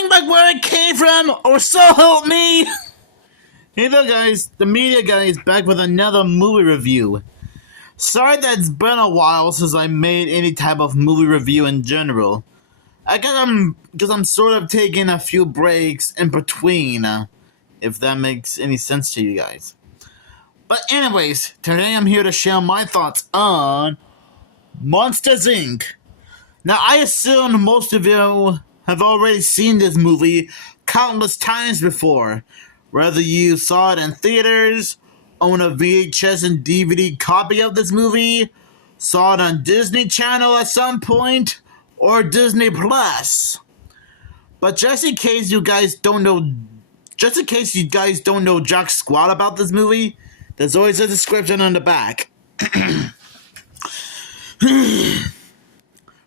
thing back where it came from, or so help me! Hey there guys, the media guy is back with another movie review. Sorry that it's been a while since I made any type of movie review in general. I guess I'm sort of taking a few breaks in between, if that makes any sense to you guys. But anyways, today I'm here to share my thoughts on Monsters Inc. Now I assume most of you have already seen this movie countless times before, whether you saw it in theaters, own a VHS and DVD copy of this movie, saw it on Disney Channel at some point, or Disney Plus. But just in case you guys don't know jack squat about this movie, there's always a description on the back.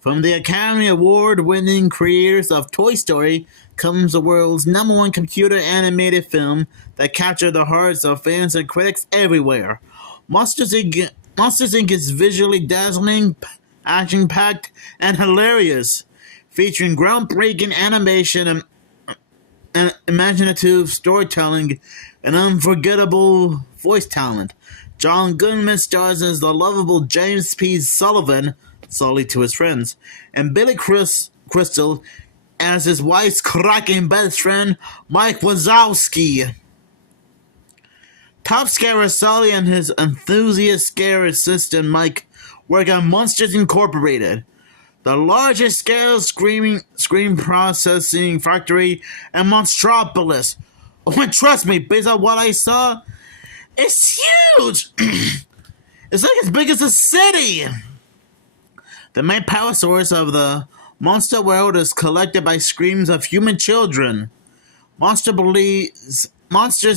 From the Academy Award-winning creators of Toy Story comes the world's #1 computer animated film that captured the hearts of fans and critics everywhere. Monsters Inc. is visually dazzling, action-packed, and hilarious, featuring groundbreaking animation and imaginative storytelling and unforgettable voice talent. John Goodman stars as the lovable James P. Sullivan, Sully to his friends, and Billy Crystal as his wife's cracking best friend, Mike Wazowski. Top Scarer Sully and his enthusiast scare assistant Mike work on Monsters Incorporated, the largest scale screen processing factory in Monstropolis. Oh, and trust me, based on what I saw, it's huge! It's like as big as a city! The main power source of the monster world is collected by screams of human children. Monsters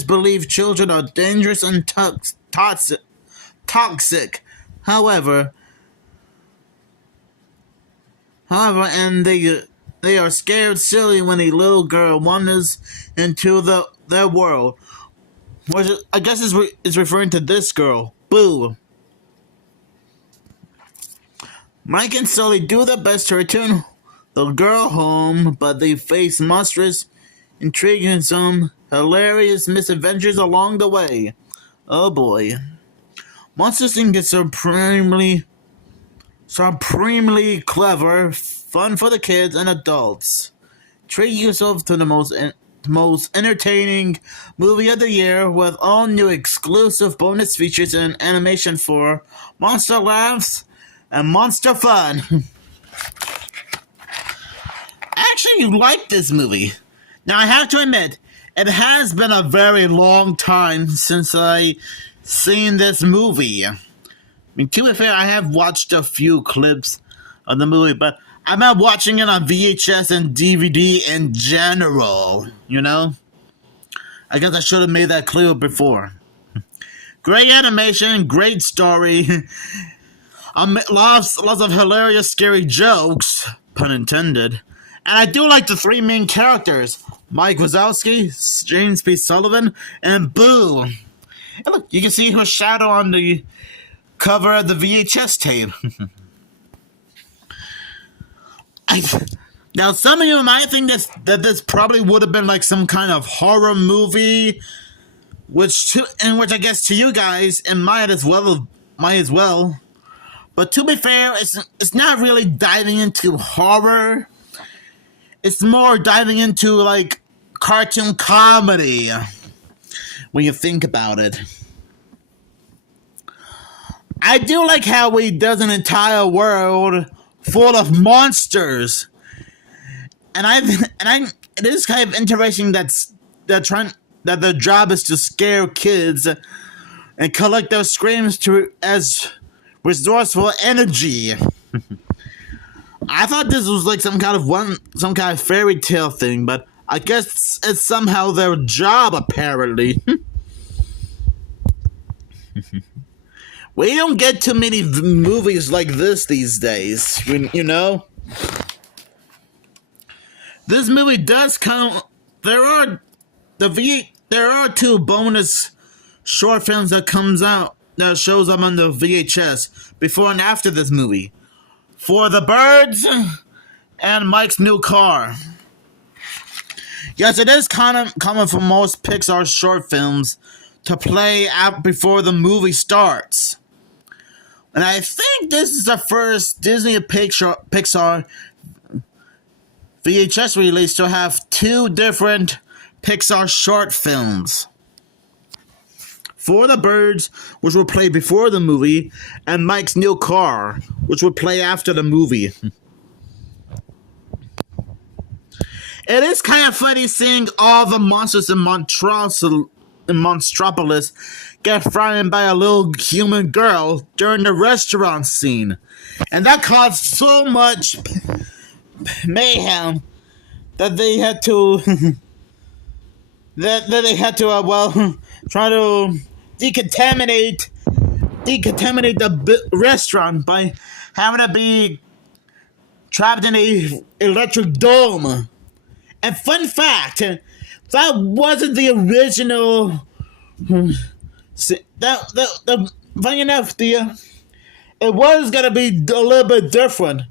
believe children are dangerous and toxic. However, and they are scared silly when a little girl wanders into their world, which I guess is referring to this girl, Boo. Mike and Sully do their best to return the girl home, but they face monstrous, intrigue, and some hilarious misadventures along the way. Oh boy. Monsters Inc. is supremely clever, fun for the kids and adults. Treat yourself to the most entertaining movie of the year with all new exclusive bonus features and animation for monster laughs and monster fun. Actually, you like this movie. Now, I have to admit, it has been a very long time since I seen this movie. I mean, to be fair, I have watched a few clips of the movie, but I'm not watching it on VHS and DVD in general, you know? I guess I should have made that clear before. Great animation, great story, lots of hilarious, scary jokes, pun intended. And I do like the three main characters, Mike Wazowski, James P. Sullivan, and Boo. And look, you can see her shadow on the cover of the VHS tape. Now, some of you might think that this probably would have been like some kind of horror movie, which I guess to you guys it might as well. But to be fair, it's not really diving into horror. It's more diving into like cartoon comedy when you think about it. I do like how he does an entire world full of monsters, and it is kind of interesting that their job is to scare kids and collect their screams as resourceful energy. I thought this was like some kind of fairy tale thing, but I guess it's somehow their job, apparently. We don't get too many movies like this these days, you know? This movie does count. There are two bonus short films that shows up on the VHS before and after this movie. For the Birds and Mike's New Car. Yes, it is kind of common for most Pixar short films to play out before the movie starts. And I think this is the first Disney Pixar VHS release to have two different Pixar short films. For the Birds, which will play before the movie, and Mike's New Car, which will play after the movie. It is kind of funny seeing all the monsters in Monstropolis get frightened by a little human girl during the restaurant scene. And that caused so much mayhem that they had to try to decontaminate the restaurant by having to be trapped in a electric dome. And fun fact, that wasn't the original. Funny enough, it was gonna be a little bit different.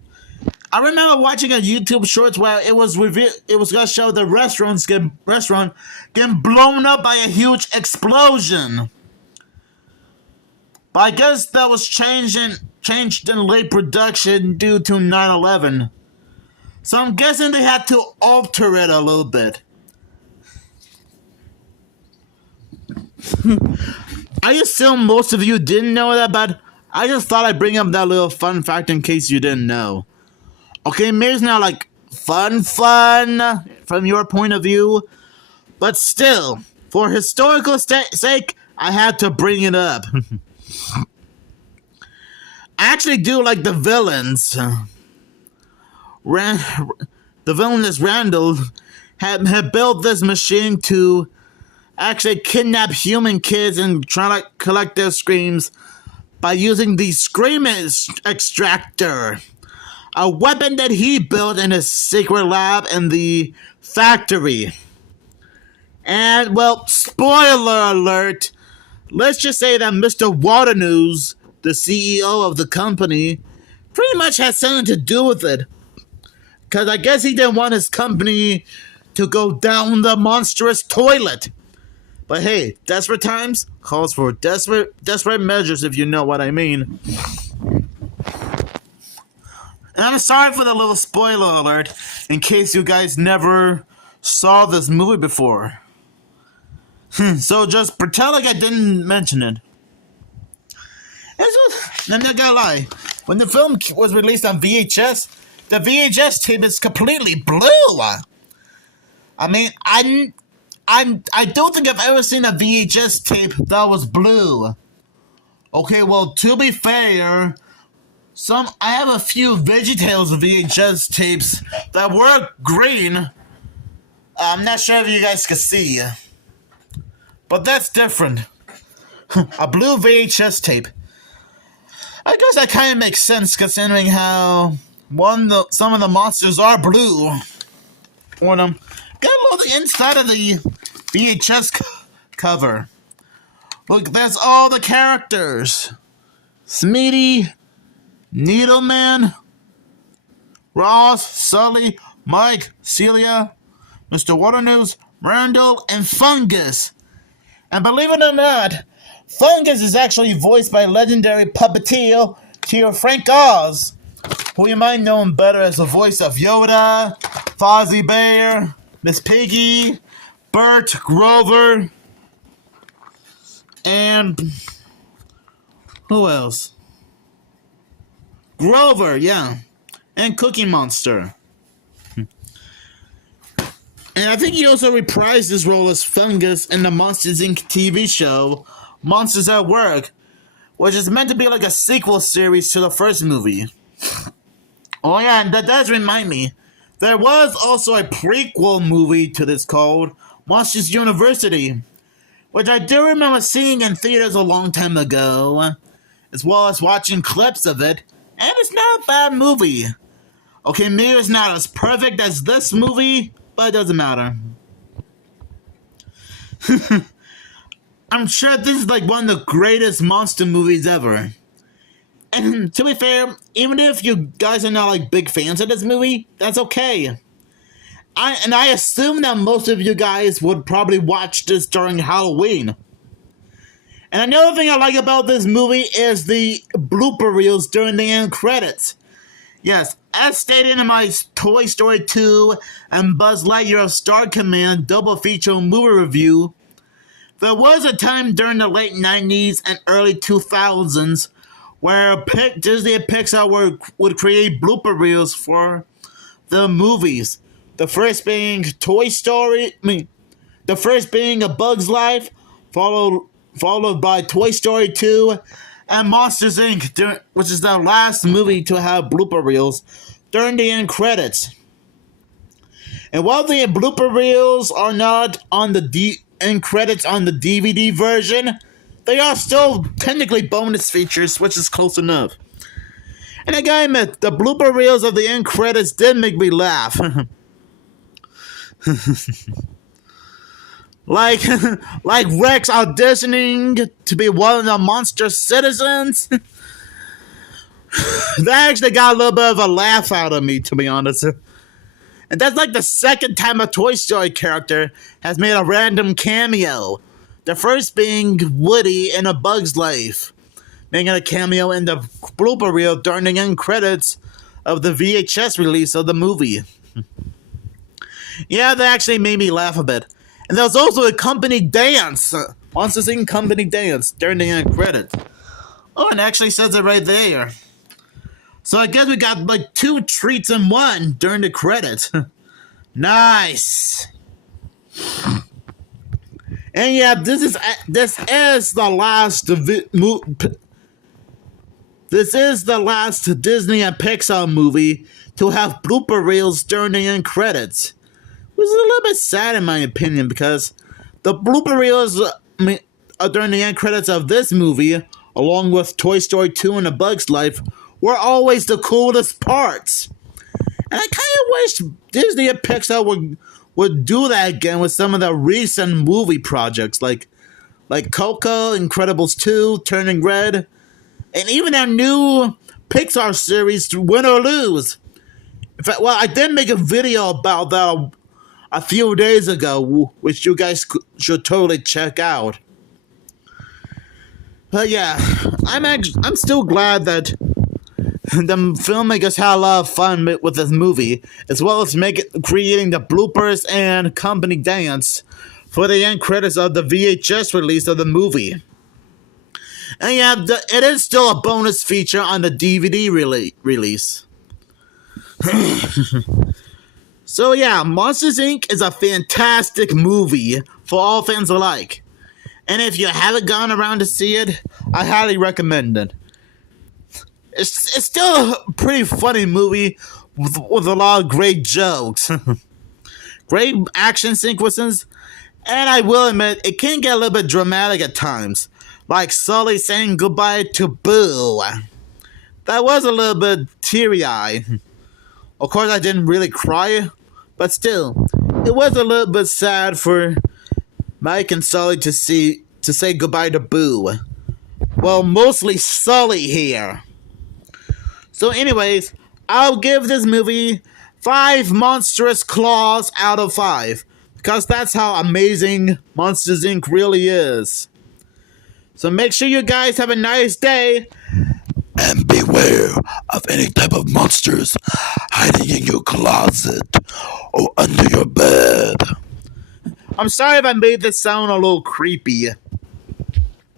I remember watching a YouTube shorts where it was gonna show the restaurant getting blown up by a huge explosion. But I guess that was changed in late production due to 9/11. So I'm guessing they had to alter it a little bit. I assume most of you didn't know that, but I just thought I'd bring up that little fun fact in case you didn't know. Okay, maybe it's not like fun from your point of view, but still, for historical sake, I had to bring it up. I actually do like the villains. The villainous Randall had built this machine to actually kidnap human kids and try to collect their screams by using the Scream Extractor, a weapon that he built in his secret lab in the factory. And, well, spoiler alert, let's just say that Mr. Waternews, the CEO of the company, pretty much has something to do with it. Because I guess he didn't want his company to go down the monstrous toilet. But hey, desperate times calls for desperate measures, if you know what I mean. And I'm sorry for the little spoiler alert, in case you guys never saw this movie before. So just pretend like I didn't mention it. I'm not gonna lie. When the film was released on VHS, the VHS tape is completely blue. I mean, I don't think I've ever seen a VHS tape that was blue. Okay, well, to be fair, I have a few VeggieTales VHS tapes that were green. I'm not sure if you guys can see, but that's different. A blue VHS tape. I guess that kind of makes sense considering how some of the monsters are blue. Get a look at the inside of the VHS cover. Look, that's all the characters. Smeety, Needleman, Ross, Sully, Mike, Celia, Mr. Waternews, Randall, and Fungus. And believe it or not, Fungus is actually voiced by legendary puppeteer Frank Oz, who you might know him better as the voice of Yoda, Fozzie Bear, Miss Piggy, Bert, Grover, and who else? Grover, yeah, and Cookie Monster. And I think he also reprised his role as Fungus in the Monsters Inc. TV show, Monsters at Work, which is meant to be like a sequel series to the first movie. Oh yeah, and that does remind me, there was also a prequel movie to this called Monsters University, which I do remember seeing in theaters a long time ago, as well as watching clips of it, and it's not a bad movie. Okay, maybe it's not as perfect as this movie, but it doesn't matter. I'm sure this is like one of the greatest monster movies ever. And to be fair, even if you guys are not like big fans of this movie, that's okay. I assume that most of you guys would probably watch this during Halloween. And another thing I like about this movie is the blooper reels during the end credits. Yes, as stated in my Toy Story 2 and Buzz Lightyear of Star Command double feature movie review, there was a time during the late 90s and early 2000s where Disney and Pixar would create blooper reels for the movies. The first being the first being A Bug's Life, followed by Toy Story 2 and Monsters Inc., which is the last movie to have blooper reels during the end credits. And while the blooper reels are not on the end credits on the DVD version, they are still technically bonus features, which is close enough. And I gotta admit, the blooper reels of the end credits did make me laugh. like Rex auditioning to be one of the monster citizens. That actually got a little bit of a laugh out of me, to be honest. And that's like the second time a Toy Story character has made a random cameo. The first being Woody in A Bug's Life, making a cameo in the blooper reel during the end credits of the VHS release of the movie. Yeah, that actually made me laugh a bit. And there was also a company dance. Monsters Inc. company dance during the end credits. Oh, and it actually says it right there. So I guess we got like 2 treats in one during the credits. Nice. And yeah, this is the last this is the last Disney and Pixar movie to have blooper reels during the end credits. Which is a little bit sad in my opinion, because the blooper reels during the end credits of this movie, along with Toy Story 2 and A Bug's Life, were always the coolest parts. And I kind of wish Disney and Pixar would do that again with some of the recent movie projects like Coco, Incredibles 2, Turning Red, and even our new Pixar series, Win or Lose. In fact, well, I did make a video about that a few days ago, which you guys should totally check out. But yeah, I'm still glad that the filmmakers had a lot of fun with this movie, as well as creating the bloopers and company dance for the end credits of the VHS release of the movie. And yeah, it is still a bonus feature on the DVD release. So yeah, Monsters Inc. is a fantastic movie for all fans alike. And if you haven't gone around to see it, I highly recommend it. It's still a pretty funny movie with a lot of great jokes. Great action sequences. And I will admit, it can get a little bit dramatic at times. Like Sully saying goodbye to Boo. That was a little bit teary-eyed. Of course, I didn't really cry, but still, it was a little bit sad for Mike and Sully to say goodbye to Boo. Well, mostly Sully here. So anyways, I'll give this movie 5 monstrous claws out of 5. Because that's how amazing Monsters Inc. really is. So make sure you guys have a nice day. And beware of any type of monsters hiding in your closet or under your bed. I'm sorry if I made this sound a little creepy.